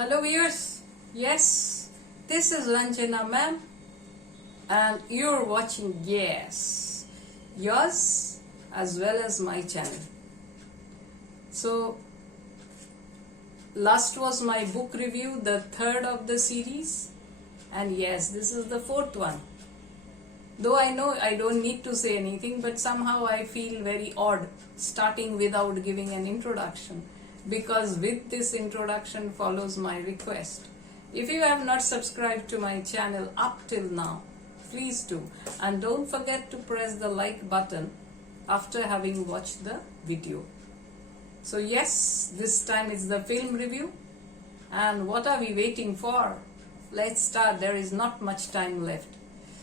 Hello viewers, yes, this is Ranjana ma'am and you're watching yours as well as my channel. So last was my book review, the third of the series, and yes, this is the fourth one. Though I know I don't need to say anything, but somehow I feel very odd starting without giving an introduction, because with this introduction follows my request. If you have not subscribed to my channel up till now, please do, and don't forget to press the like button after having watched the video. So yes, this time it's the film review, and what are we waiting for? Let's start. There is not much time left.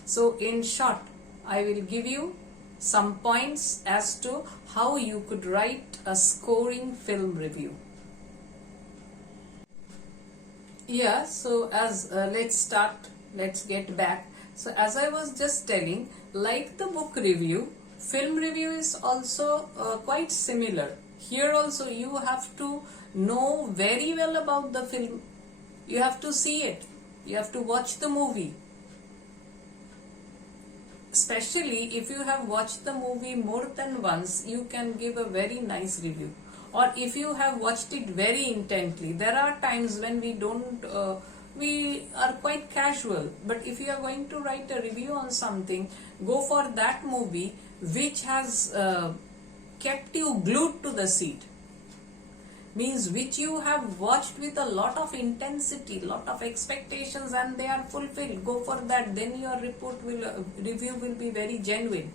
So in short, I will give you some points as to how you could write a scoring film review. Yeah, so let's get back. So as I was just telling, like the book review, film review is also quite similar. Here also you have to know very well about the film. You have to see it. You have to watch the movie. Especially if you have watched the movie more than once, you can give a very nice review. Or if you have watched it very intently, there are times when we are quite casual. But if you are going to write a review on something, go for that movie which has kept you glued to the seat. Means which you have watched with a lot of intensity, lot of expectations, and they are fulfilled. Go for that, then your review will be very genuine.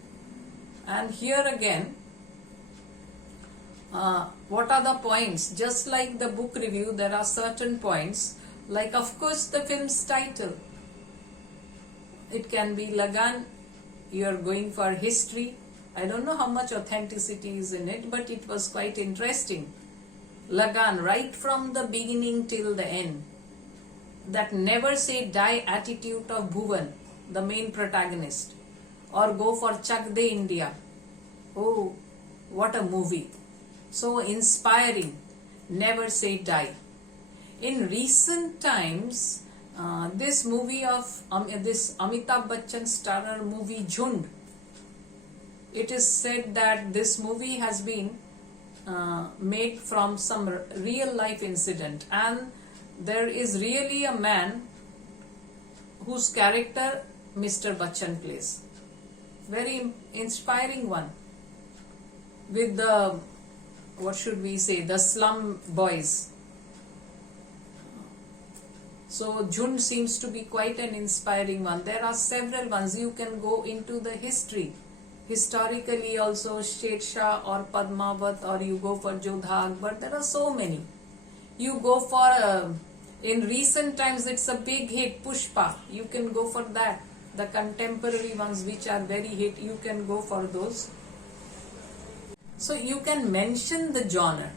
And here again, what are the points? Just like the book review, there are certain points, like of course the film's title. It can be Lagan. You are going for history. I don't know how much authenticity is in it, but it was quite interesting. Lagan, right from the beginning till the end. That never say die attitude of Bhuvan, the main protagonist. Or go for Chak De India. Oh, what a movie. So inspiring. Never say die. In recent times, this movie of this Amitabh Bachchan starrer movie Jhund, it is said that this movie has been made from some real life incident, and there is really a man whose character Mr. Bachchan plays. Very inspiring one, with the, what should we say, the slum boys. So Jhund seems to be quite an inspiring one. There are several ones. You can go into the history. Historically also Sher Shah or Padmavat, or you go for Jodha Akbar. There are so many. You go for, in recent times it's a big hit, Pushpa. You can go for that. The contemporary ones which are very hit, you can go for those. So you can mention the genre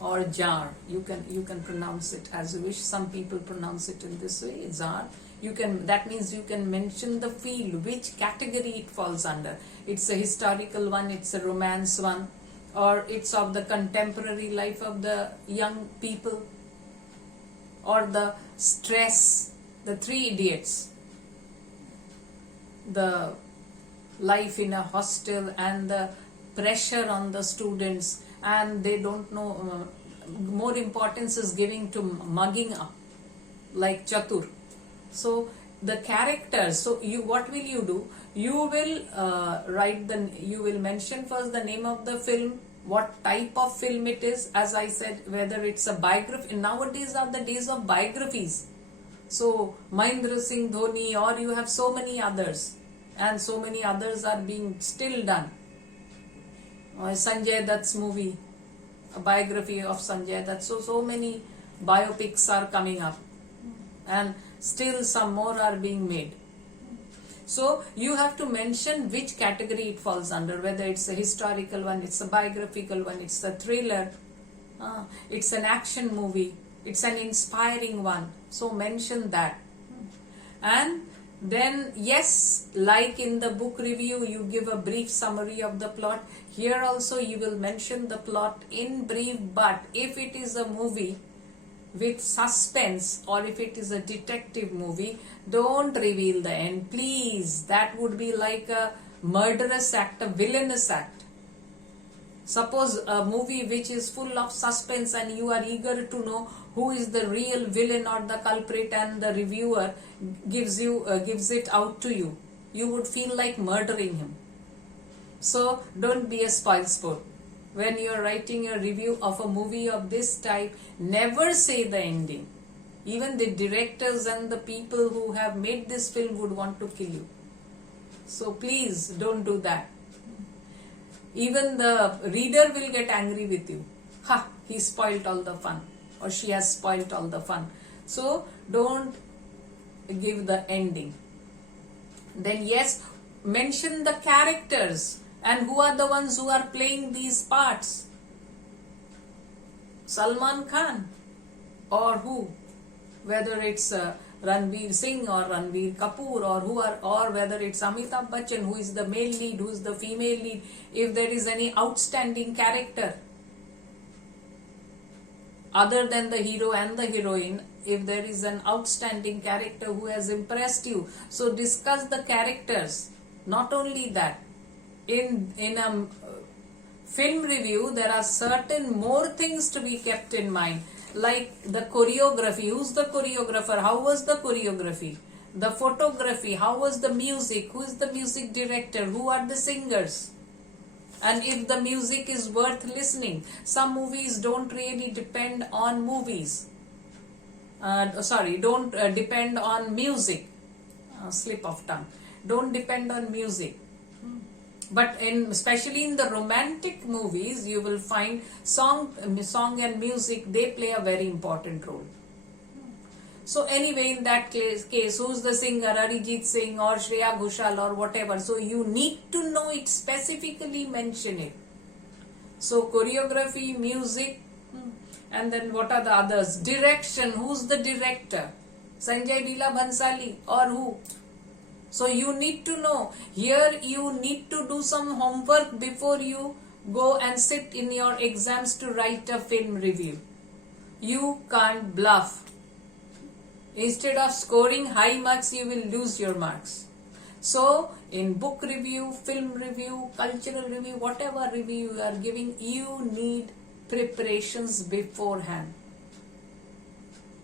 or jar. You can pronounce it as you wish. Some people pronounce it in this way, jar. That means you can mention the field, which category it falls under. It's a historical one, it's a romance one, or it's of the contemporary life of the young people, or the stress, the Three Idiots, the life in a hostel and the pressure on the students, and they don't know, more importance is giving to mugging up, like Chatur. So the characters, so what will you do? You will you will mention first the name of the film, what type of film it is, as I said, whether it's a biography. Nowadays are the days of biographies. So Mahendra Singh Dhoni, or you have so many others, and so many others are being still done. Sanjay Dutt's movie, a biography of Sanjay Dutt. So many biopics are coming up, and still some more are being made. So you have to mention which category it falls under, whether it's a historical one, it's a biographical one, it's a thriller, it's an action movie, it's an inspiring one. So mention that. And then yes, like in the book review, you give a brief summary of the plot. Here also you will mention the plot in brief, but if it is a movie, with suspense, or if it is a detective movie, don't reveal the end, please. That would be like a murderous act, a villainous act. Suppose a movie which is full of suspense and you are eager to know who is the real villain or the culprit, and the reviewer gives it out to you, you would feel like murdering him. So don't be a spoilsport. When you are writing a review of a movie of this type, never say the ending. Even the directors and the people who have made this film would want to kill you. So please don't do that. Even the reader will get angry with you. Ha, he spoiled all the fun, or she has spoiled all the fun. So don't give the ending. Then yes, mention the characters and who are the ones who are playing these parts. Salman Khan or who? Whether it's Ranveer Singh or Ranveer Kapoor, or whether it's Amitabh Bachchan, who is the male lead, who is the female lead. If there is any outstanding character other than the hero and the heroine, if there is an outstanding character who has impressed you, so discuss the characters. Not only that, in a film review, there are certain more things to be kept in mind, like the choreography. Who's the choreographer? How was the choreography? The photography. How was the music? Who is the music director? Who are the singers? And if the music is worth listening. Some movies don't really depend on don't depend on music. Slip of tongue. Don't depend on music. But especially in the romantic movies, you will find song and music, they play a very important role. So anyway, in that case, who's the singer? Arijit Singh or Shreya Ghoshal or whatever. So you need to know it, specifically mention it. So choreography, music, and then what are the others? Direction. Who's the director? Sanjay Leela Bhansali or who? So you need to know. Here you need to do some homework before you go and sit in your exams to write a film review. You can't bluff. Instead of scoring high marks, you will lose your marks. So in book review, film review, cultural review, whatever review you are giving, you need preparations beforehand.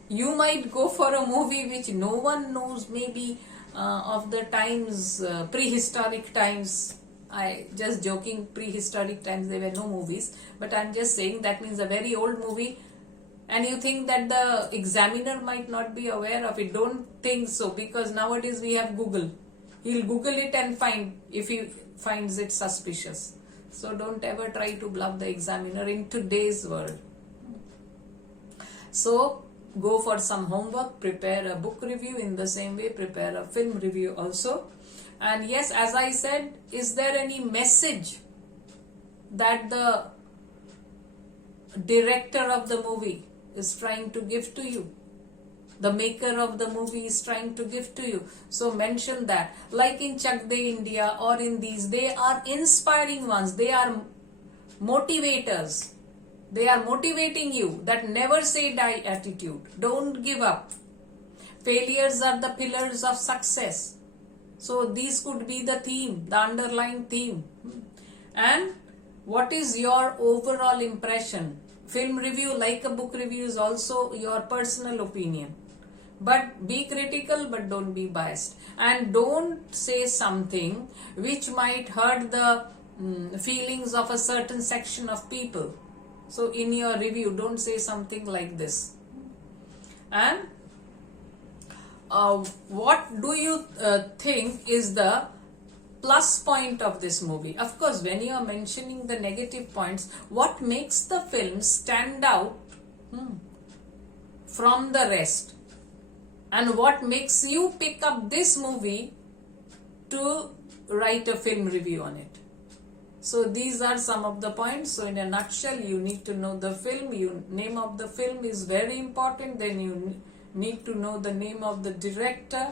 You might go for a movie which no one knows, maybe of the times, prehistoric times. I just joking, prehistoric times there were no movies, but I'm just saying that means a very old movie, and you think that the examiner might not be aware of it. Don't think so, because nowadays we have Google. He'll Google it and find if he finds it suspicious. So don't ever try to bluff the examiner in today's world. So go for some homework, prepare a book review, in the same way prepare a film review also. And yes, as I said, is there any message that the director of the movie is trying to give to you? The maker of the movie is trying to give to you. So mention that. Like in Chak De India or in these, they are inspiring ones. They are motivators. They are motivating you. That never say die attitude. Don't give up. Failures are the pillars of success. So these could be the theme, the underlying theme. And what is your overall impression? Film review, like a book review, is also your personal opinion. But be critical, but don't be biased. And don't say something which might hurt the feelings of a certain section of people. So in your review, don't say something like this. And what do you think is the plus point of this movie? Of course, when you are mentioning the negative points, what makes the film stand out from the rest? And what makes you pick up this movie to write a film review on it? So these are some of the points. So in a nutshell, you need to know the film. Name of the film is very important. Then you need to know the name of the director,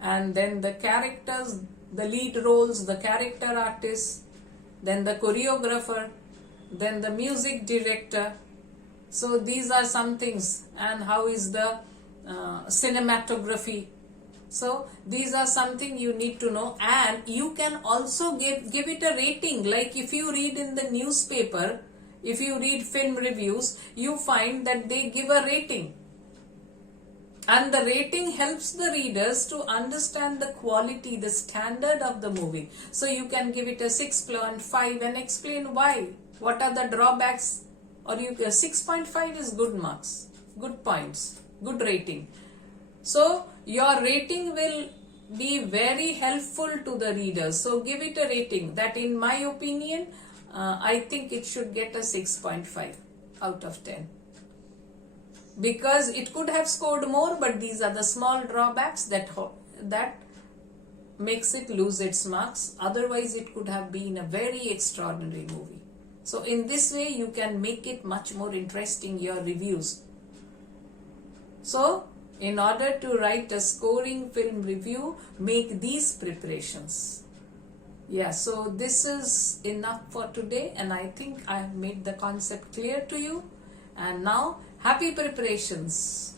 and then the characters, the lead roles, the character artists, then the choreographer, then the music director, So these are some things. And how is the cinematography? So these are something you need to know, and you can also give it a rating. Like if you read in the newspaper, if you read film reviews, you find that they give a rating. And the rating helps the readers to understand the quality, the standard of the movie. So you can give it a 6.5 and explain why. What are the drawbacks? Or 6.5 is good marks, good points, good rating. So your rating will be very helpful to the readers. So give it a rating. That, in my opinion, I think it should get a 6.5 out of 10. Because it could have scored more, but these are the small drawbacks that makes it lose its marks. Otherwise, it could have been a very extraordinary movie. So in this way, you can make it much more interesting, your reviews. So in order to write a scoring film review, make these preparations. Yeah, so this is enough for today, and I think I have made the concept clear to you. And now, happy preparations.